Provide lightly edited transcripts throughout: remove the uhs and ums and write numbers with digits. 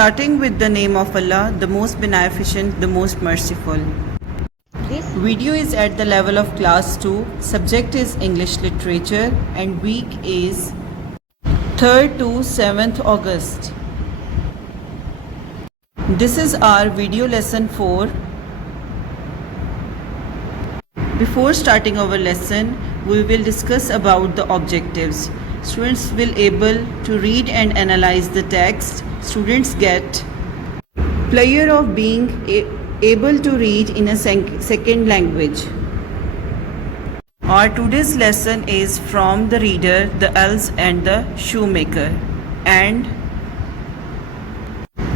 Starting with the name of Allah, the most beneficent, the most merciful. This Video is at the level of class 2, subject is English literature, and week is 3rd to 7th August. This is our video lesson 4. Before starting our lesson, we will discuss about the objectives. Students will able to read and analyze the text. Students get pleasure of being able to read in a second language. Our today's lesson is from the reader, the elves and the shoemaker, and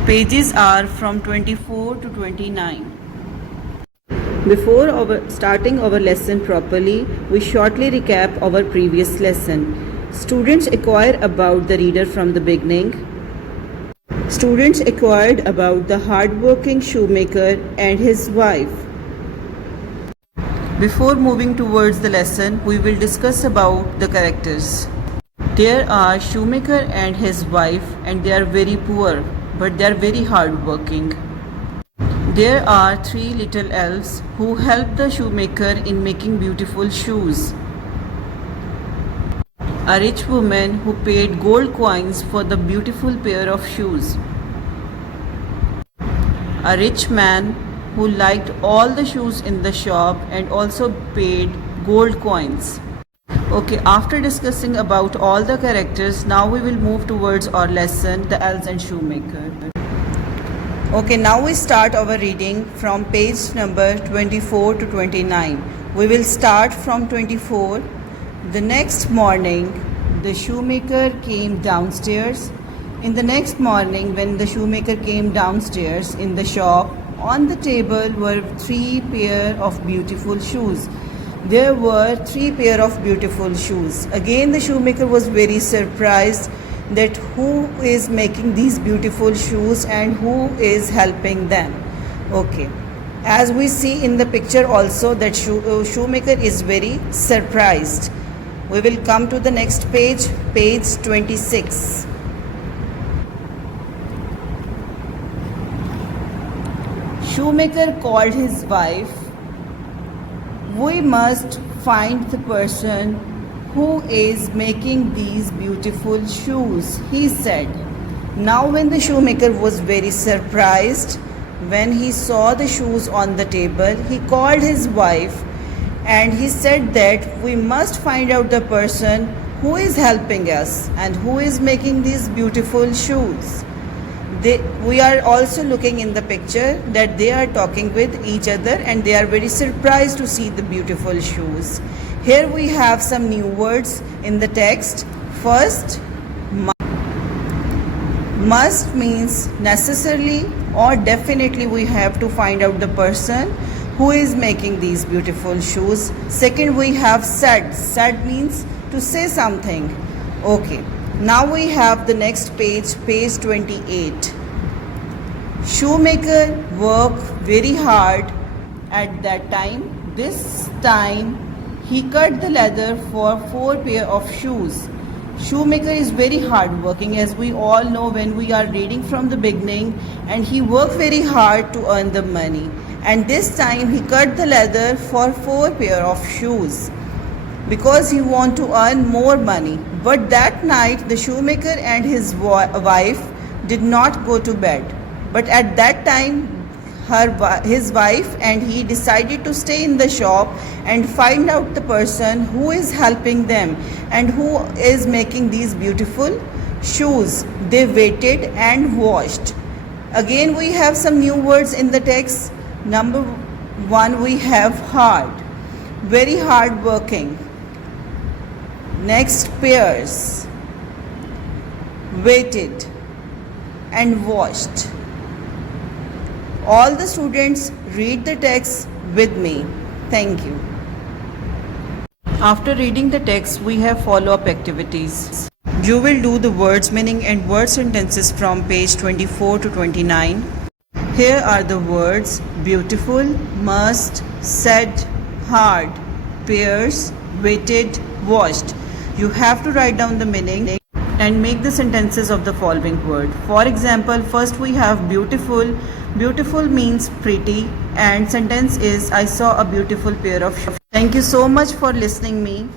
pages are from 24 to 29. Before starting our lesson properly, we shortly recap our previous lesson. Students acquire about the reader from the beginning. Students acquired about the hard-working shoemaker and his wife. Before moving towards the lesson, we will discuss about the characters. There are shoemaker and his wife, and they are very poor, but they are very hard-working. There are 3 little elves who help the shoemaker in making beautiful shoes. A rich woman who paid gold coins for the beautiful pair of shoes. A rich man who liked all the shoes in the shop and also paid gold coins. Okay, after discussing about all the characters, now we will move towards our lesson, the elves and shoemaker. Okay, now we start our reading from page number 24 to 29. We will start from 24. The next morning, the shoemaker came downstairs. In the next morning, when the shoemaker came downstairs in the shop, on the table were 3 pair of beautiful shoes. There were 3 pair of beautiful shoes. Again, the shoemaker was very surprised that who is making these beautiful shoes and who is helping them. Okay, as we see in the picture also that shoemaker is very surprised. We will come to the next page, page 26. Shoemaker called his wife. We must find the person who is making these beautiful shoes, he said. Now when the shoemaker was very surprised, when he saw the shoes on the table, he called his wife and he said that we must find out the person who is helping us and who is making these beautiful shoes. We are also looking in the picture that they are talking with each other and they are very surprised to see the beautiful shoes. Here we have some new words in the text. First, must means necessarily or definitely we have to find out the person who is making these beautiful shoes. Second, we have said. Said means to say something. Okay. Now we have the next page, page 28. Shoemaker worked very hard at that time. This time he cut the leather for 4 pair of shoes. Shoemaker is very hard working, as we all know when we are reading from the beginning, and he worked very hard to earn the money. And this time he cut the leather for 4 pair of shoes because he want to earn more money. But that night the shoemaker and his wife did not go to bed. But at that time his wife and he decided to stay in the shop and find out the person who is helping them and who is making these beautiful shoes. They waited and watched. Again we have some new words in the text. Number 1, we have hard, very hard working. Next, pairs, waited and watched. All the students read the text with me. Thank you. After reading the text, we have follow-up activities. You will do the words meaning and word sentences from page 24 to 29. Here are the words beautiful, must, said, hard, pairs, waited, watched. You have to write down the meaning. and make the sentences of the following word. For example, first we have beautiful. Beautiful means pretty, and sentence is I saw a beautiful pair of shoes. Thank you so much for listening me.